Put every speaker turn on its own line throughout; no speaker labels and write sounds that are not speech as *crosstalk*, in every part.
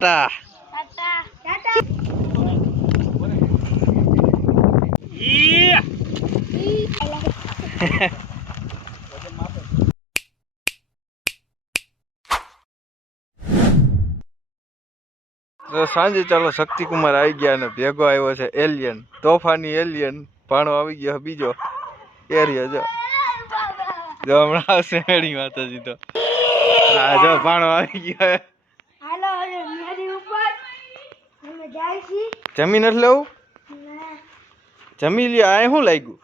ટાટા
ટાટા ટાટા
ઈ! સાંજે ચાલો શક્તિકુમાર આવી ગયા અને ભેગો આવ્યો છે એલિયન. તોફાની એલિયન. ભાણો આવી ગયો બીજો. એરિયો જો. જો હમણાં આવશે માતાજી તો. હા જો ભાણો આવી ગયો છે.
હાલો હવે મારી ઉપર અમે જાય છીએ
જમી નથી લેવું? જમી લ્યો આ શું લાગ્યું?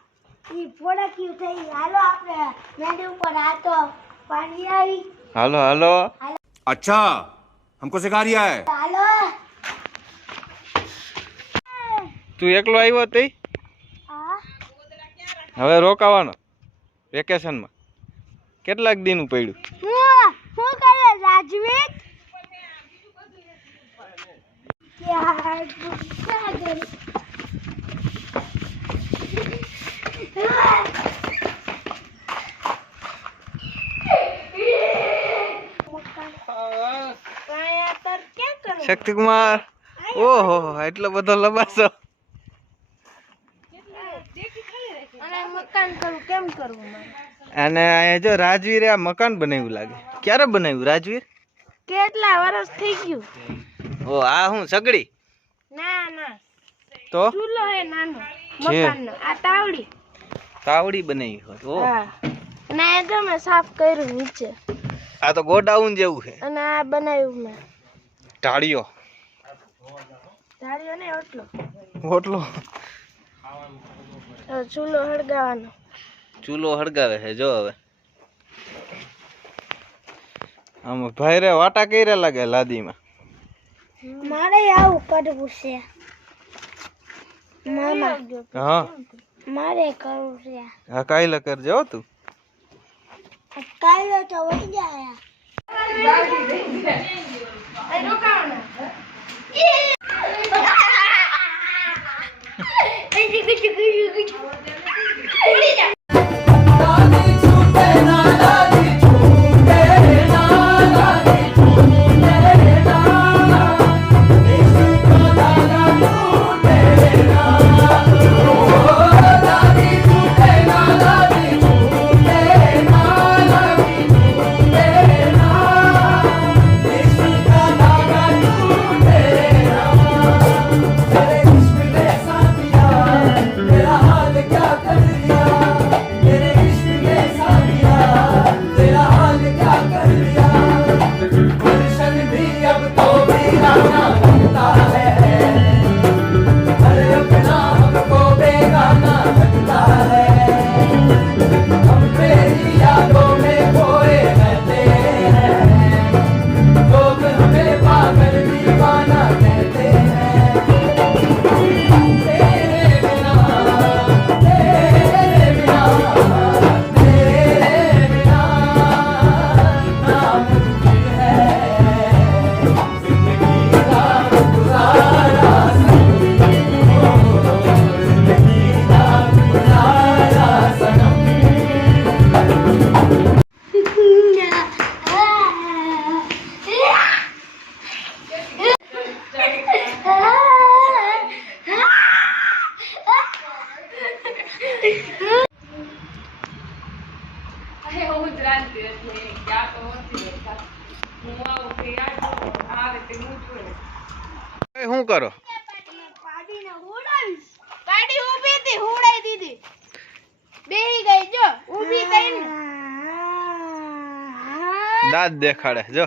હાલો
હાલો
અચ્છા હમકો સિખા રહ્યા હે
હાલો.
તું એકલો આવ્યો તે? હવે રોકાવાનો વેકેશનમાં. કેટલાક દીનું પડ્યું?
હું હું કરે રાજવીર
શક્તિકુમાર ઓહો એટલો બધો લબાસો.
અને
અહીંયા જો રાજવીરે આ મકાન બનાવ્યું લાગે. ક્યારે બનાવ્યું રાજવીર?
કેટલા વર્ષ થઈ ગયું?
ઓ આ હું સગડી?
ના ના.
તો?
ચૂલો હે નાનો મકાનનો. આ તાવડી.
તાવડી બનાવી હોત ઓ.
હા. અને તો મેં સાફ કર્યું નીચે.
આ તો ગોડાઉન જેવું છે.
અને આ બનાવ્યું મેં.
ઢાળિયો.
ઢાળિયો ને ઓટલો.
ઓટલો?
ચૂલો હળગાવાનો
ચૂલો હળગાવે છે જો હવે. આમાં ભાઈ રે વાટા કર્યા લાગે લાદીમાં.
મારે આવું કરવું છે. મામા.
હા.
મારે કરવું છે.
હા કાયલા કરજે તું.
કાઈ તો વહી જાય.
એ *laughs* શું કરો?
ગાડી ઊભી હતી હુડાઈ દીધી. બેહી ગઈ જો ઊભી થઈને.
દાંત દેખાડે જો.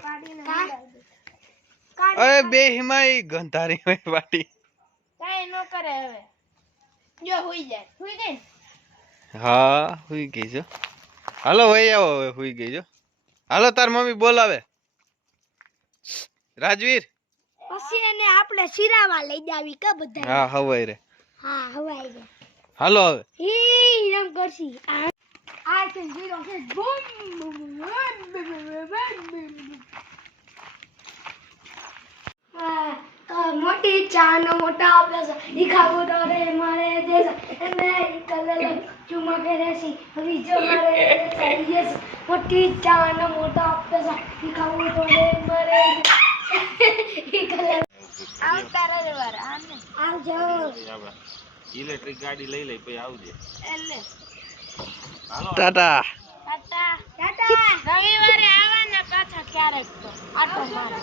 અરે બે હિમાય ગંધારી હોય પાટી.
કાઈ નો કરે હવે. જો હુઈ જાય. હુઈ ગઈ
હા હુઈ ગઈ જો. હાલો વહી આવો હવે હુઈ ગઈ છો હાલો તાર મમ્મી બોલાવે. રાજવીર?
પછી એને આપણે શિરાવા લઈ જાવી કે બધા
હા હવાઈ રે.
હા હવાઈ રે.
હાલો હવે.
હી રમ કરશી. આ આ કે જીરો કે બૂમ મોટી ચાનો મોટા આપલા ખાવો તો રે મારે દેસ એને કલર ચુમા કરે છે હવે જો મારે યસ મોટી ચાનો મોટો આપતા તો રે મારે. આવજો.
ઇલેક્ટ્રિક ગાડી લઈ લઈ પછી આવજે.
એટલે.
ટાટા.
ટાટા. ટાટા. રવિવારે આવવાના પાછા ક્યારેક તો. આટો મારો.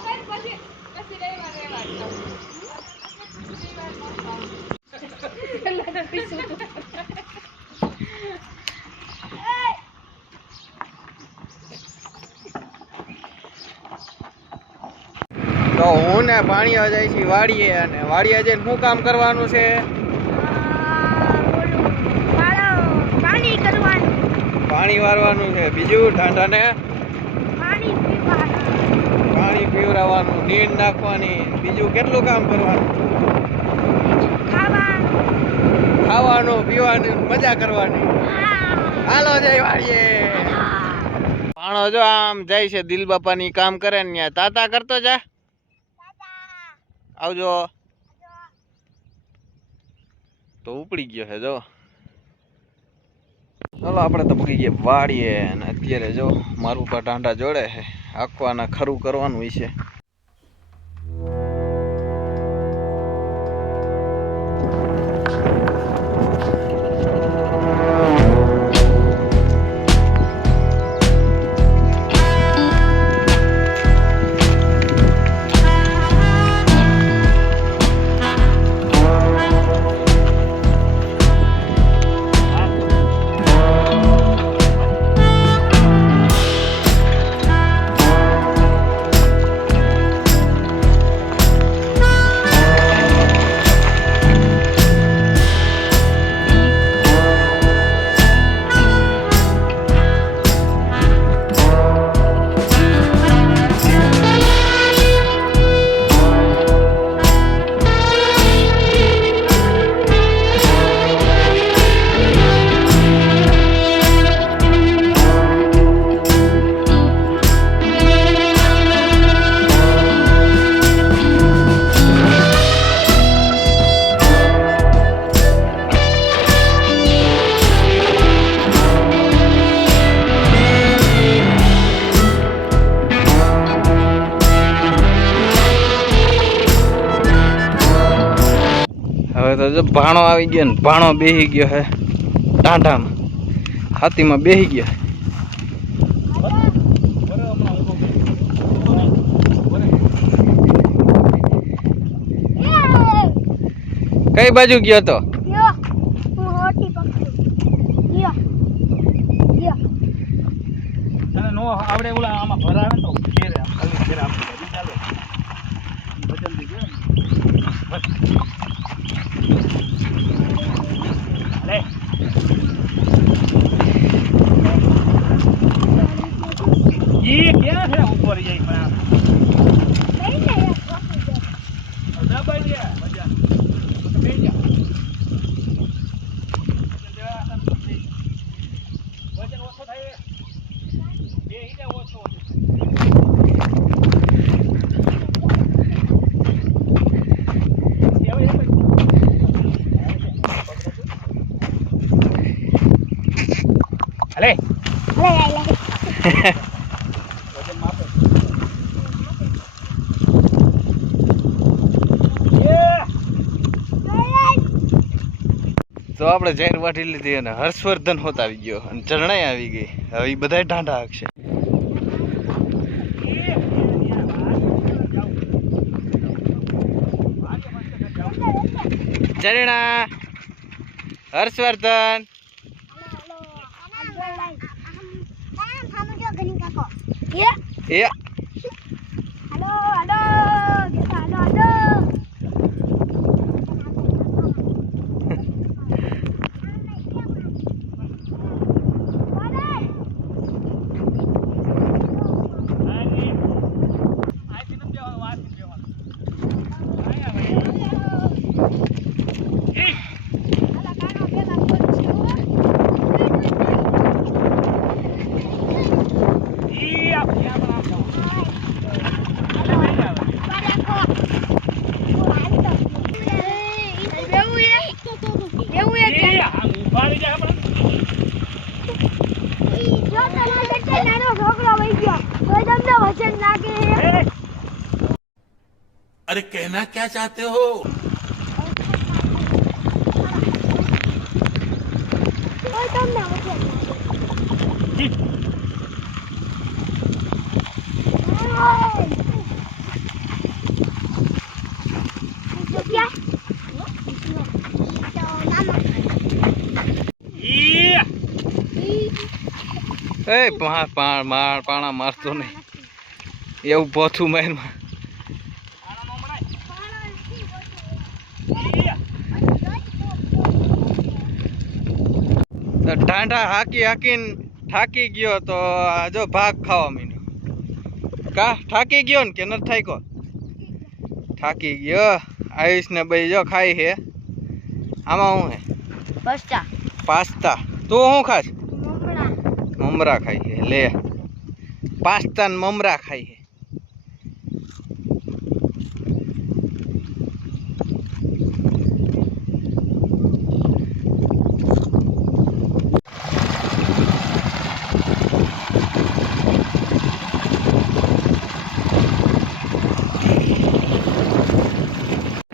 *laughs*
તો હું ને ભાણિયા જાય છે વાડીએ અને વાડીએ જઈને શું કામ કરવાનું છે?
પાણી
વારવાનું છે બીજું ટાટાને
પાણી
પાણી પીવડાવવાનું નીંદ નાખવાની બીજું કેટલું કામ કરવાનું?
ખાવાનું
પીવાનું મજા કરવાની. હાલો જય વાડીએ. ભાણો જો આમ જાય છે દિલ બાપાની કામ કરે ને ત્યાં. તાતા કરતો જા. આવજો. તો ઉપડી ગયો છે જો. ચાલો, આપણે તો પગી ગયા વાડીએ, અને અત્યારે જો મારું ટાંટા જોડે છે. આખવાના ખરું કરવાનું છે. જો ભાણો આવી ગયો ને, ભાણો બેહી ગયો હે ટાંટામાં હાથીમાં બેહી ગયો કઈ બાજુ ગયો તો
યો હું હોટી પકડું યો યો
અને નો આવડે ઓલા આમાં ભરાવે ને તો ઘેરે આમ ખાલી ઘેરે આપી દે ચાલે વજન બી ગયો ને ઈ ક્યાં છે ઉપર જાય પણ
લઈ લે યાર પકડી દે
આ દબાઈ દે વજન તો બેસી જા વજન દેવા આસાન થઈ જાય. વજન ઓછો થાય બેસી જા ઓછો અલે
લે લે લે
વજન માપે એ
તો આપણે જાહેર વાટી લીધી અને હર્ષવર્ધન હોત આવી ગયો અને ચરણાઈ આવી ગઈ હવે એ બધા ઢાંઢા હાકશે ચરણા હર્ષવર્ધન એ
अरे कहना क्या चाहते हो।
हाँ। ए पा, पा, मार पाना मार तो नहीं। માર માર.
આનામાં મનાય
ઢાંઢા હાકી હાકીને થાકી ગયો તો આ જો ભાગ ખાવા મીનો કા? થાકી ગયો ને કે નથી થાક્યો? થાકી ગયો. આયુષ ને ભાઈ જો ખાઈ હે આમાં હું હે
પાસ્તા.
પાસ્તા. તું શું ખાશ?
મમરા.
મમરા ખાઈ હે લે. પાસ્તા ને મમરા ખાઈ હે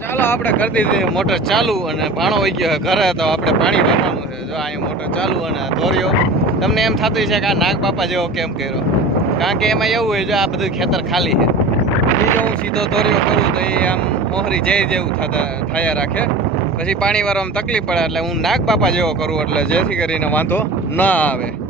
ચાલો આપણે કરી દીધી મોટર ચાલુ અને ભાણો વહી ગયો ઘરે, તો આપણે પાણી ભરવાનું છે. જો અહીંયા મોટર ચાલુ અને ધોર્યો. તમને એમ થતું છે કે આ નાગ બાપા જેવો કેમ કર્યો? કારણ કે એમાં એવું હોય, જો આ બધું ખેતર ખાલી છે. બીજો હું સીધો ધોર્યો કરું, તો એ આમ મોહરી જઈ જેવું થતા, થયા રાખે. પછી પાણી વાળવામાં તકલીફ પડે, એટલે હું નાગ બાપા જેવો કરું, એટલે જેથી કરીને વાંધો ન આવે.